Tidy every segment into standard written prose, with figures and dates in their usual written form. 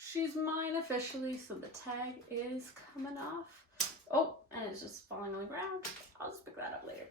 She's mine officially, so the tag is coming off. Oh, and it's just falling on the ground. I'll just pick that up later.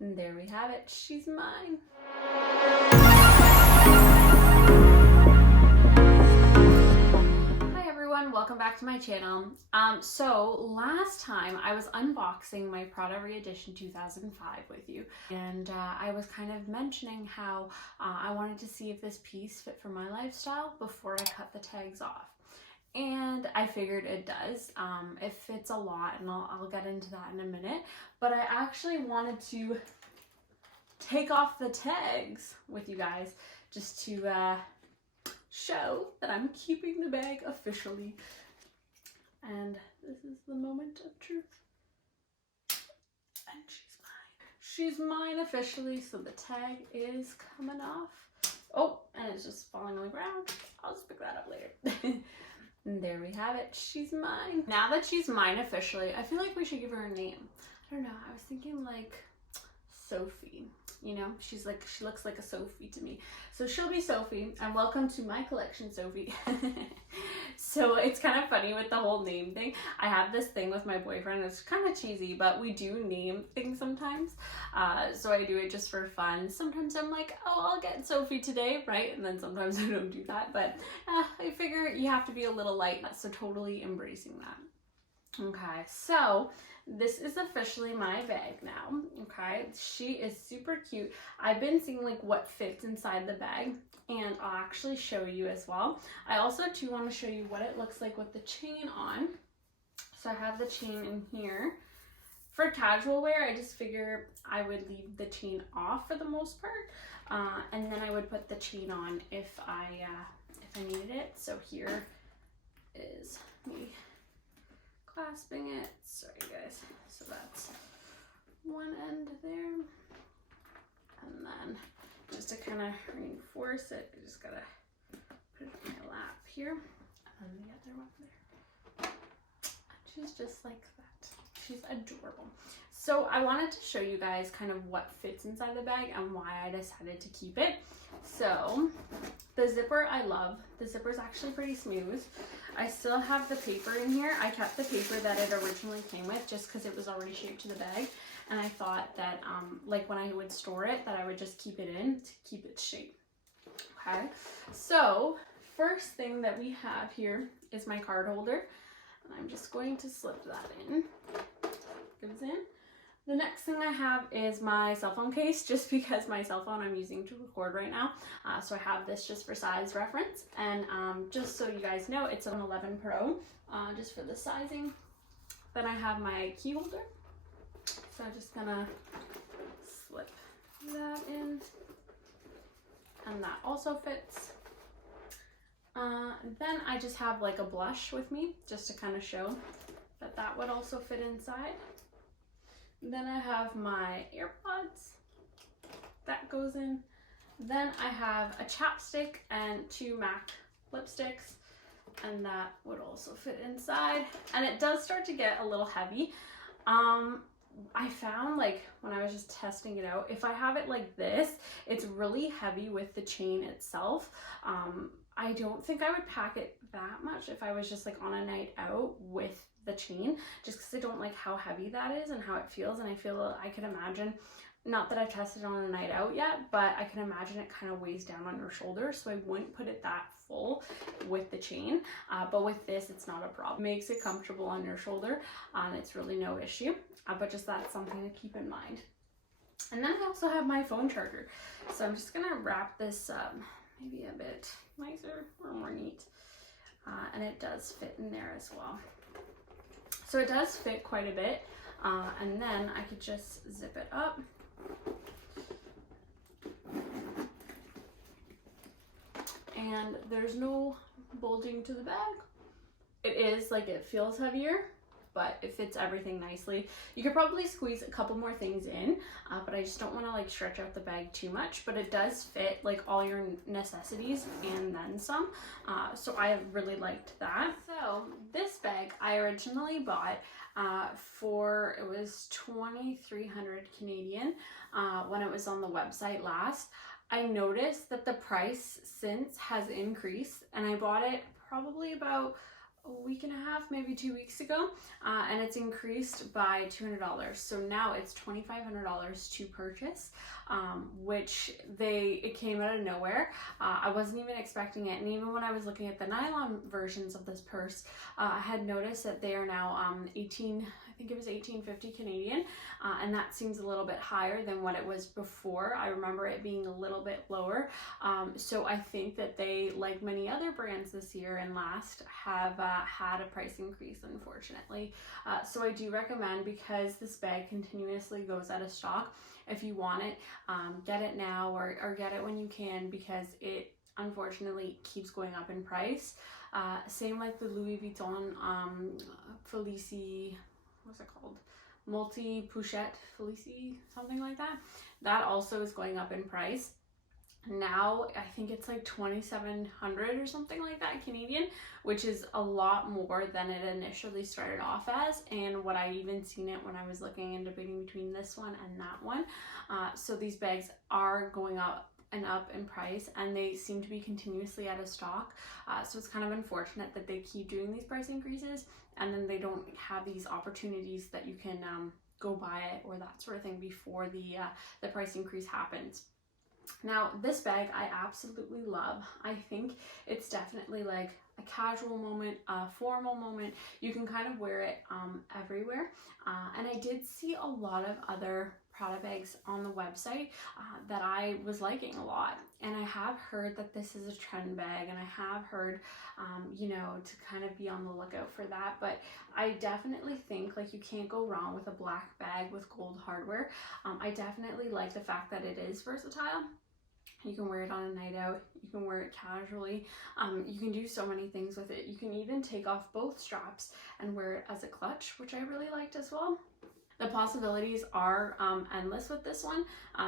And there we have it. She's mine. Hi everyone, welcome back to my channel. So last time I was unboxing my Prada Re-Edition 2005 with you, and I was kind of mentioning how I wanted to see if this piece fit for my lifestyle before I cut the tags off. And I figured it does. It fits a lot, and I'll get into that in a minute. But I actually wanted to take off the tags with you guys just to show that I'm keeping the bag officially. And this is the moment of truth. And she's mine. She's mine officially, so the tag is coming off. Oh, and it's just falling on the ground. I'll just pick that up later. And there we have it. She's mine. Now that she's mine officially, I feel like we should give her a name. I don't know. I was thinking like Sophie. You know, she looks like a Sophie to me. So she'll be Sophie, and welcome to my collection, Sophie. So it's kind of funny with the whole name thing. I have this thing with my boyfriend. It's kind of cheesy, but we do name things sometimes. So I do it just for fun. Sometimes I'm like, oh, I'll get Sophie today, right? And then sometimes I don't do that. But I figure you have to be a little light, so totally embracing that. Okay, so this is officially my bag now. Okay, she is super cute. I've been seeing like what fits inside the bag, and I'll actually show you as well. I also too want to show you what it looks like with the chain on. So I have the chain in here. For casual wear, I just figure I would leave the chain off for the most part, and then I would put the chain on if I needed it. So here is me clasping it. Sorry guys. So that's one end there. And then just to kind of reinforce it, I just gotta put it on my lap here. And the other one there. And she's just like that. She's adorable. So I wanted to show you guys kind of what fits inside the bag and why I decided to keep it. So the zipper I love. The zipper is actually pretty smooth. I still have the paper in here. I kept the paper that it originally came with just because it was already shaped to the bag. And I thought that like when I would store it, that I would just keep it in to keep its shape. Okay, so first thing that we have here is my card holder. And I'm just going to slip that in. Goes in. The next thing I have is my cell phone case, just because my cell phone I'm using to record right now. So I have this just for size reference. And just so you guys know, it's an 11 Pro, just for the sizing. Then I have my key holder. So I'm just gonna slip that in. And that also fits. Then I just have like a blush with me, just to kind of show that that would also fit inside. Then I have my AirPods, that goes in. Then I have a chapstick and 2 MAC lipsticks, and that would also fit inside. And it does start to get a little heavy. I found like when I was just testing it out, if I have it like this, it's really heavy with the chain itself. I don't think I would pack it that much if I was just like on a night out with the chain, just because I don't like how heavy that is and how it feels. And I feel I could imagine, not that I've tested it on a night out yet, but I can imagine it kind of weighs down on your shoulder, so I wouldn't put it that full with the chain. But with this, it's not a problem. It makes it comfortable on your shoulder, and it's really no issue. But just that's something to keep in mind. And then I also have my phone charger. So I'm just gonna wrap this maybe a bit nicer or more neat. And it does fit in there as well. So it does fit quite a bit. And then I could just zip it up. And there's no bulging to the bag. It is like, it feels heavier, but it fits everything nicely. You could probably squeeze a couple more things in, but I just don't want to like stretch out the bag too much. But it does fit like all your necessities and then some. So I really liked that. So this bag I originally bought for, it was 2,300 Canadian when it was on the website last. I noticed that the price since has increased, and I bought it probably about a week and a half, maybe 2 weeks ago, and it's increased by $200. So now it's $2,500 to purchase, which it came out of nowhere. I wasn't even expecting it, and even when I was looking at the nylon versions of this purse, I had noticed that they are now I think it was 1850 Canadian, and that seems a little bit higher than what it was before. I remember it being a little bit lower. So I think that they, like many other brands this year and last, have had a price increase, unfortunately. So I do recommend, because this bag continuously goes out of stock, if you want it, get it now or get it when you can, because it unfortunately keeps going up in price. Same like the Louis Vuitton Felicie, what's it called? Multi-Pouchette Felicie, something like that. That also is going up in price. Now I think it's like 2,700 or something like that Canadian, which is a lot more than it initially started off as, and what I even seen it when I was looking and debating between this one and that one. So these bags are going up and up in price, and they seem to be continuously out of stock. So it's kind of unfortunate that they keep doing these price increases, and then they don't have these opportunities that you can go buy it or that sort of thing before the price increase happens. Now, this bag I absolutely love. I think it's definitely like a casual moment, a formal moment. You can kind of wear it everywhere. And I did see a lot of other Prada bags on the website that I was liking a lot. And I have heard that this is a trend bag, and I have heard, you know, to kind of be on the lookout for that. But I definitely think like you can't go wrong with a black bag with gold hardware. I definitely like the fact that it is versatile. You can wear it on a night out, you can wear it casually, you can do so many things with it. You can even take off both straps and wear it as a clutch, which I really liked as well. The possibilities are endless with this one,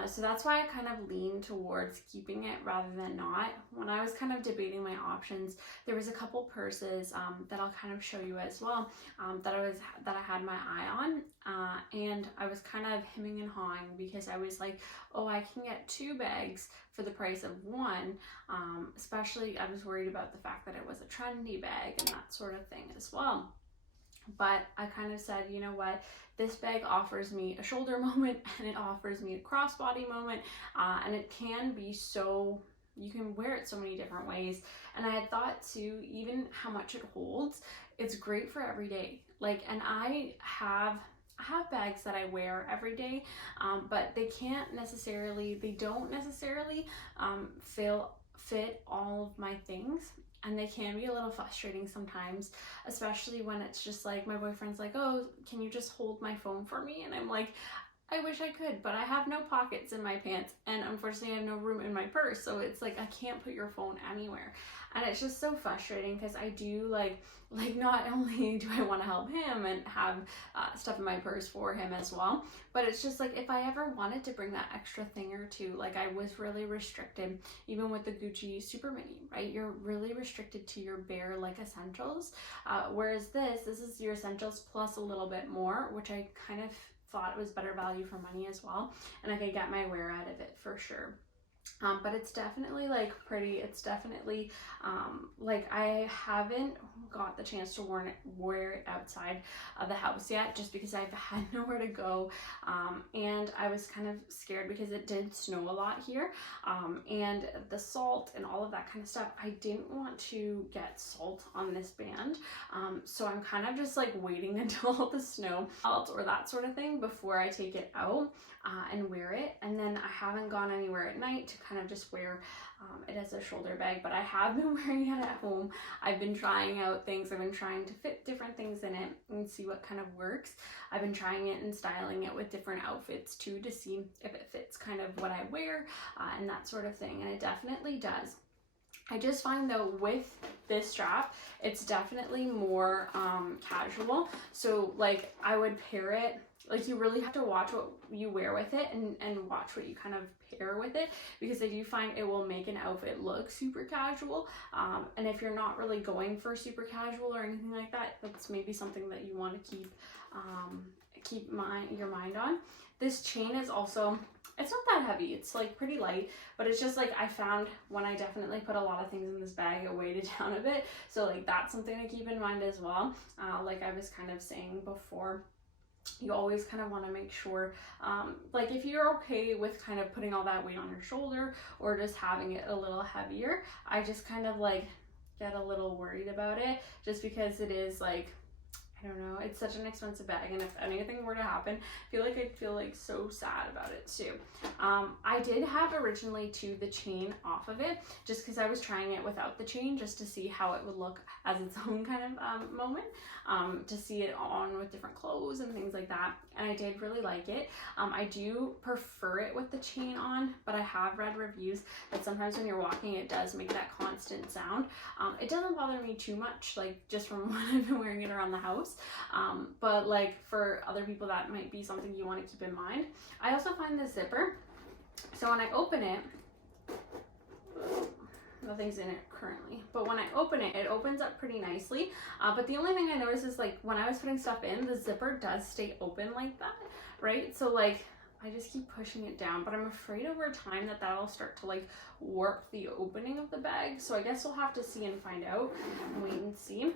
so that's why I kind of lean towards keeping it rather than not. When I was kind of debating my options, there was a couple purses that I'll kind of show you as well that I had my eye on, and I was kind of hemming and hawing because I was like, oh, I can get 2 bags for the price of 1. Especially I was worried about the fact that it was a trendy bag and that sort of thing as well. But I kind of said, you know what, this bag offers me a shoulder moment, and it offers me a crossbody moment, and it can be so, you can wear it so many different ways. And I had thought too, even how much it holds, it's great for every day. Like, and I have bags that I wear every day, but they don't necessarily fit all of my things. And they can be a little frustrating sometimes, especially when it's just like my boyfriend's like, oh, can you just hold my phone for me? And I'm like, I wish I could, but I have no pockets in my pants, and unfortunately I have no room in my purse, so it's like I can't put your phone anywhere. And it's just so frustrating because I do like not only do I want to help him and have stuff in my purse for him as well, but it's just like if I ever wanted to bring that extra thing or two, like I was really restricted, even with the Gucci Super Mini, right? You're really restricted to your bare like essentials, whereas this is your essentials plus a little bit more, which I kind of thought it was better value for money as well, and I could get my wear out of it for sure. But it's definitely like pretty. It's definitely like I haven't got the chance to wear it outside of the house yet, just because I've had nowhere to go, and I was kind of scared because it did snow a lot here, and the salt and all of that kind of stuff. I didn't want to get salt on this band, so I'm kind of just like waiting until all the snow melts or that sort of thing before I take it out and wear it. And then I haven't gone anywhere at night to kind of just wear it as a shoulder bag, but I have been wearing it at home. I've been trying out things. I've been trying to fit different things in it and see what kind of works. I've been trying it and styling it with different outfits too, to see if it fits kind of what I wear and that sort of thing, and it definitely does. I just find though with this strap, it's definitely more casual. So like I would pair it, like you really have to watch what you wear with it and watch what you kind of pair with it, because I do find it will make an outfit look super casual. And if you're not really going for super casual or anything like that, that's maybe something that you want to keep your mind on. This chain is also, it's not that heavy, it's like pretty light, but it's just like I found when I definitely put a lot of things in this bag, it weighed it down a bit. So like that's something to keep in mind as well. Like I was kind of saying before, you always kind of want to make sure, like if you're okay with kind of putting all that weight on your shoulder or just having it a little heavier, I just kind of like get a little worried about it, just because it is like, I don't know, it's such an expensive bag, and if anything were to happen, I feel like I'd feel like so sad about it too. I did have originally the chain off of it, just because I was trying it without the chain, just to see how it would look as its own kind of moment, to see it on with different clothes and things like that, and I did really like it. I do prefer it with the chain on, but I have read reviews that sometimes when you're walking, it does make that constant sound. It doesn't bother me too much, like just from when I've been wearing it around the house. But like for other people, that might be something you want to keep in mind. I also find the zipper, so when I open it, nothing's in it currently, but when I open it, it opens up pretty nicely. But the only thing I noticed is like when I was putting stuff in, the zipper does stay open like that, right? So like I just keep pushing it down, but I'm afraid over time that that'll start to like warp the opening of the bag. So I guess we'll have to see and find out and wait and see.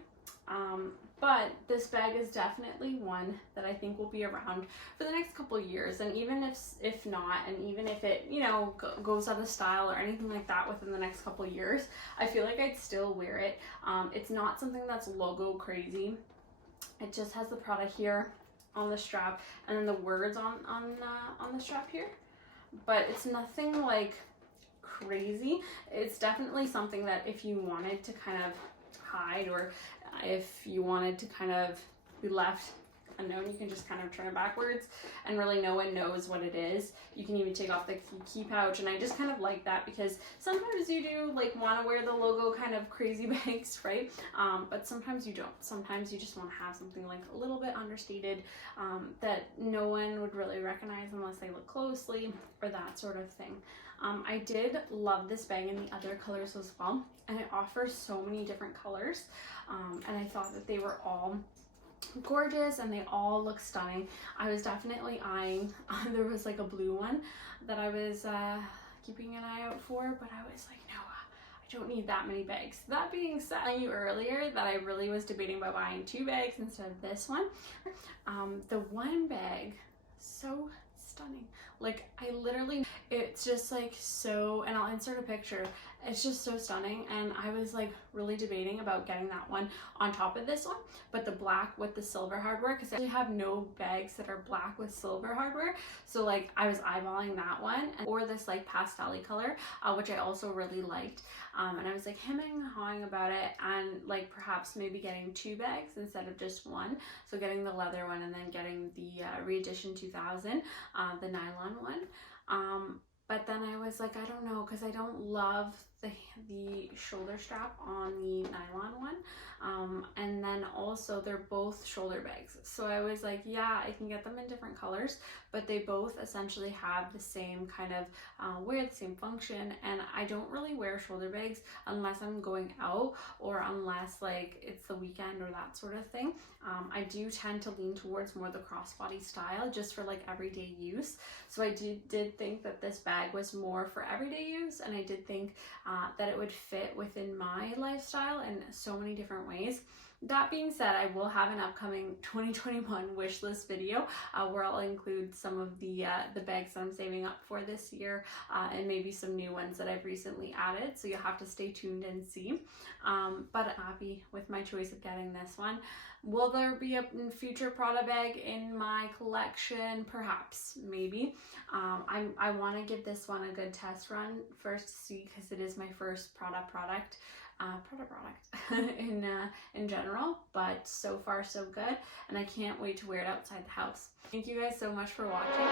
But this bag is definitely one that I think will be around for the next couple of years, and even if not, and even if it, you know, goes out of style or anything like that within the next couple of years, I feel like I'd still wear it. It's not something that's logo crazy. It just has the Prada here on the strap, and then the words on the strap here, but it's nothing like crazy. It's definitely something that if you wanted to kind of hide, or if you wanted to kind of be left unknown, you can just kind of turn it backwards and really no one knows what it is. You can even take off the key pouch, and I just kind of like that, because sometimes you do like want to wear the logo kind of crazy bags, right? But sometimes you don't. Sometimes you just want to have something like a little bit understated, that no one would really recognize unless they look closely, or that sort of thing. I did love this bag in the other colors as well, and it offers so many different colors, and I thought that they were all gorgeous and they all look stunning. I was definitely eyeing, there was like a blue one that I was keeping an eye out for, but I was like, no, I don't need that many bags. That being said, I told you earlier that I really was debating about buying 2 bags instead of this one. The one bag, so stunning. Like I literally, it's just like so, and I'll insert a picture, it's just so stunning, and I was like really debating about getting that one on top of this one, but the black with the silver hardware, because I have no bags that are black with silver hardware, so like I was eyeballing that one, or this like pastel-y color, which I also really liked, and I was like hemming and hawing about it, and like perhaps maybe getting 2 bags instead of just one, so getting the leather one and then getting the Re-Edition 2000, the nylon one. But then I was like, I don't know, because I don't love the shoulder strap on the nylon one, and then also they're both shoulder bags, so I was like, yeah, I can get them in different colors, but they both essentially have the same kind of wear the same function, and I don't really wear shoulder bags unless I'm going out, or unless like it's the weekend or that sort of thing. I do tend to lean towards more the crossbody style, just for like everyday use, so I did think that this bag was more for everyday use, and I did think that it would fit within my lifestyle in so many different ways. That being said, I will have an upcoming 2021 wish list video where I'll include some of the bags that I'm saving up for this year, and maybe some new ones that I've recently added, so you'll have to stay tuned and see. But I'm happy with my choice of getting this one. Will there be a future Prada bag in my collection? Perhaps, maybe. I want to give this one a good test run first to see, because it is my first Prada product in general, but so far so good, and I can't wait to wear it outside the house. Thank you guys so much for watching.